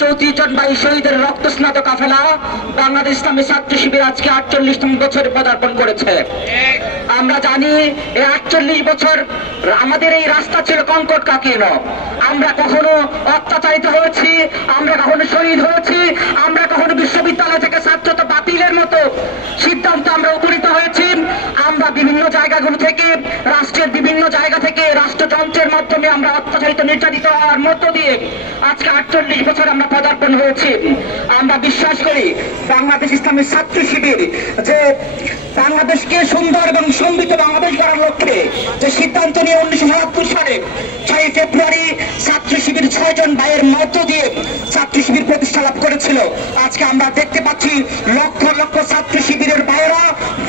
চৌত্রিশ জন বাই শহীদের রক্ত স্নাত কাফেলা বাংলাদেশ ইসলামী ছাত্র শিবির আজকে আটচল্লিশতম বছরে পদার্পণ করেছে। আমরা জানি এই আটচল্লিশ বছর আমাদের এই রাস্তা ছিল কঙ্কট কাকীর্ণ আমরা কখনো অত্যাচারিত হয়েছি, আমরা কখনো শহীদ হয়েছি, আমরা কখনো বিশ্ববিদ্যালয় থেকে ছাত্রতা রাষ্ট্রযন্ত্রের মাধ্যমে আমরা অত্যাচারিত নির্যাতিত হওয়ার মধ্য দিয়ে আজকে আটচল্লিশ বছর আমরা পদার্পণ হয়েছি। আমরা বিশ্বাস করি বাংলাদেশ ইসলামী ছাত্র শিবির যে বাংলাদেশকে সুন্দর এবং সমৃদ্ধ বাংলাদেশ গড়ার লক্ষ্যে যে সিদ্ধান্ত নিয়ে উনিশশো সাতাত্তর সালে ছয় ফেব্রুয়ারি ছাত্র শিবির ছয় জন ভাইয়ের মধ্য দিয়ে ছাত্র শিবির প্রতিষ্ঠা লাভ করেছিল। আজকে আমরা দেখতে পাচ্ছি লক্ষ লক্ষ ছাত্র শিবিরের ভাইয়েরা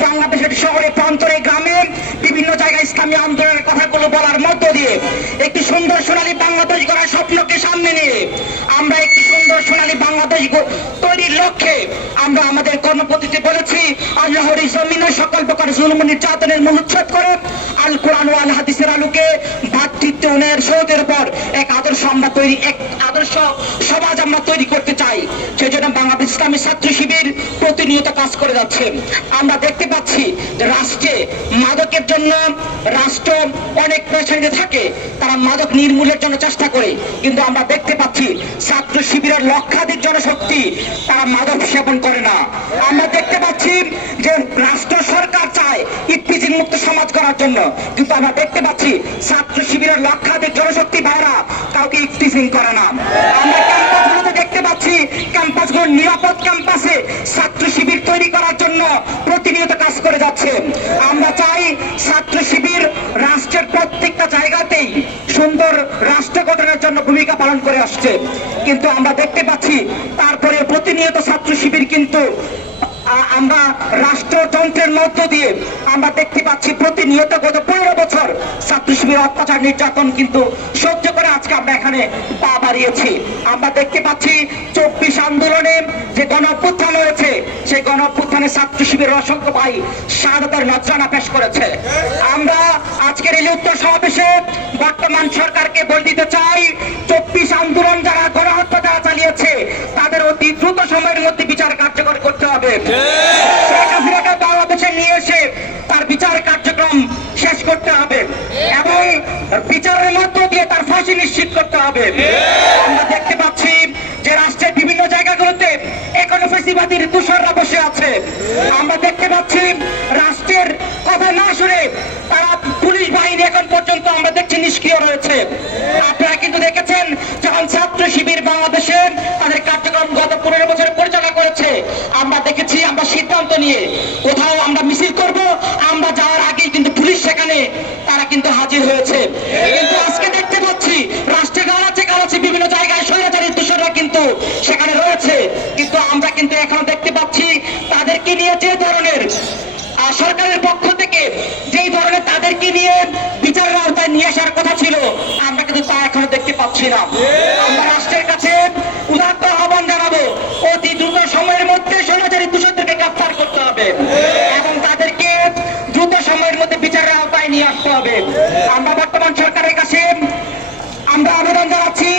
বাংলাদেশের শহরে, প্রান্তরে, গ্রামে বিভিন্ন জায়গায় ইসলামী আন্দোলনের কথাগুলো বলার মধ্য দিয়ে একটি সুন্দর সোনালী বাংলাদেশ গড়ার স্বপ্নকে সামনে নিয়ে আমরা একটি সুন্দর সোনালী বাংলাদেশ তৈরির লক্ষ্যে আমরা আমাদের কর্মপদ্ধতিতে বলেছি। আল্লাহর জমিনে সকল প্রকার জুলুম নির্যাতনের মনোচ্ছেদ করে আল কোরআন ও আল হাদিসের আলোকে ভাতৃত্ব উন্নয়নের সৌদের উপর এক আদর্শ আমরা তৈরি, এক আদর্শ সমাজ আমরা তৈরি করতে চাই। সেই জন্য বাংলাদেশ ইসলামী ছাত্র শিবির প্রতিনিয়ত কাজ করে যাচ্ছে আমরা দেখতে পাচ্ছি রাষ্ট্রে মাদকের জন্য রাষ্ট্র অনেক পেছনে থাকে, তারা মাদক নির্মূলের জন্য চেষ্টা করে। কিন্তু আমরা দেখতে পাচ্ছি ছাত্র শিবিরের লক্ষাধিক জনশক্তি তারা মাদক সেবন করে না। আমরা দেখতে পাচ্ছি যে রাষ্ট্র সরকার চায় ইপিজিং মুক্ত সমাজ করার জন্য। কিন্তু আমরা দেখতে পাচ্ছি ছাত্র শিবিরের লক্ষাধিক জনশক্তি ভাইরা কাউকে ইফতিজিং করে না। আমরা দেখতে পাচ্ছি ক্যাম্পাসগুলো নিরাপদ ক্যাম্পাসে ছাত্র শিবির তৈরি করার জন্য প্রতিনিয়ত কাজ করে যাচ্ছে। আমরা চাই ছাত্র শিবির রাষ্ট্রের প্রত্যেকটা জায়গাতেই সুন্দর রাষ্ট্র গঠনের জন্য ভূমিকা পালন করে আসছে। কিন্তু আমরা দেখতে পাচ্ছি, তারপরে প্রতিনিয়ত ছাত্র শিবির কিন্তু আমরা রাষ্ট্রযন্ত্রের মধ্য দিয়ে আমরা দেখতে পাচ্ছি প্রতিনিয়ত গত পনেরো বছর ছাত্র শিবির অত্যাচার নির্যাতন কিন্তু সহ্য করে আজকে আমরা এখানে পা বাড়িয়েছি। আমরা দেখতে পাচ্ছি চব্বিশ আন্দোলনে যে গণ অভ্যুত্থান হয়েছে, সেই গণ অভ্যুত্থানে ছাত্র শিবিরের অসংখ্য ভাই শাহাদাতের নজরানা পেশ করেছে। আমরা আজকের এই উত্তর সমাবেশে বর্তমান সরকারকে বল দিতে চাই হবে। শেখ হাসিনাকে বাংলাদেশে নিয়ে এসে তার বিচার কার্যক্রম শেষ করতে হবে এবং বিচারের মধ্য দিয়ে তার ফাঁসি নিশ্চিত করতে হবে। আমরা দেখতে পাচ্ছি যে রাষ্ট্রের বিভিন্ন জায়গাগুলোতে এখনও ফেসিবাদীর তুষাররা বসে আছে। আমরা দেখতে পাচ্ছি রাষ্ট্রের কথা না শুনে তারা পুলিশ বাহিনী এখন পর্যন্ত আমরা দেখছি নিষ্ক্রিয় রয়েছে। আপনারা কিন্তু দেখেছেন যখন ছাত্র শিবির বাংলাদেশে তাদের কার্যক্রম গত পনেরো আমরা দেখেছি, আমরা সিদ্ধান্ত নিয়ে কোথাও আমরা মিছিল করব, আমরা যাওয়ার আগেই কিন্তু পুলিশ সেখানে, তারা কিন্তু হাজির হয়েছে। কিন্তু আজকে দেখতে পাচ্ছি রাষ্ট্রে গালাচ্ছে গালাচ্ছে বিভিন্ন জায়গায় স্বৈরাচারী দূষণরা কিন্তু সেখানে রয়েছে। কিন্তু আমরা কিন্তু এখনও দেখতে পাচ্ছি, তাদেরকে নিয়ে যে ধরনের সরকারের পক্ষ থেকে যেই ধরনের তাদেরকে নিয়ে বিচারের আওতায় নিয়ে আসার কথা ছিল, আমরা কিন্তু তা এখনও দেখতে পাচ্ছি না। আমরা রাষ্ট্রের কাছে উদাত্ত আহ্বান জানাব অতি দ্রুত সময়ের মধ্যে স্বৈরাচারী দূষণদেরকে গ্রেফতার করতে হবে এবং তাদেরকে দ্রুত সময়ের মধ্যে বিচারের আওতায় নিয়ে আসতে হবে আমরা বর্তমান সরকারের কাছে আমরা আবেদন জানাচ্ছি,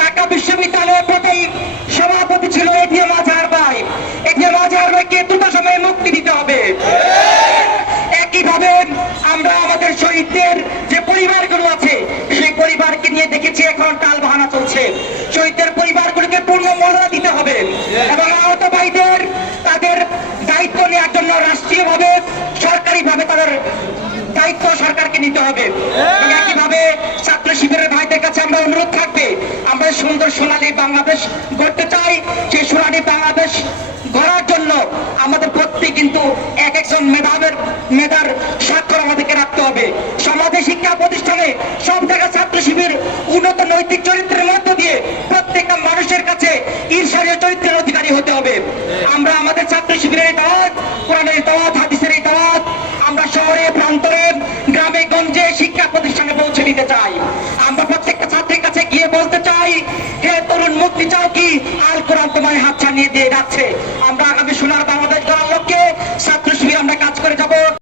ঢাকা বিশ্ববিদ্যালয়ের প্রথম সভাপতি ছিল এটিএম আজহার ভাই। এটিএম আজহার ভাইকে দ্রুত সময়ে মুক্তি দিতে হবে। একইভাবে আমরা আমাদের শহীদদের যে পরিবারগুলো আছে, সেই পরিবারকে নিয়ে দেখেছি এখন টাল বাহানা চলছে। শহীদদের পরিবারগুলোকে পূর্ণ মর্যাদা দিতে হবে। এবং আহত ভাইদের, তাদের দায়িত্ব নেওয়ার জন্য রাষ্ট্রীয়ভাবে দায়িত্ব সরকারকে নিতে হবে। একইভাবে ছাত্র শিবিরের ভাইদের কাছে আমরা অনুরোধ থাকবে, আমরা সুন্দর সোনালী বাংলাদেশ গড়তে চাই। সেই সোনালী বাংলাদেশ গড়ার জন্য আমাদের প্রত্যেক কিন্তু এক একজন মেধাবের, মেধার স্বাক্ষর আমাদেরকে রাখতে হবে। সমাজে, শিক্ষা প্রতিষ্ঠানে সব জায়গায় ছাত্র শিবির উন্নত নৈতিক চরিত্রের মধ্য দিয়ে প্রত্যেকটা মানুষের কাছে ঈর্ষারীয় চরিত্রের অধিকারী হতে হবে। আমরা দিতে চাই। আমরা প্রত্যেকটা ছাত্রের কাছে গিয়ে বলতে চাই, হে তরুণ, মুক্তি চাও কি? আল কোরআন তোমায় হাত ছাড়িয়ে দিয়ে যাচ্ছে। আমরা আগামী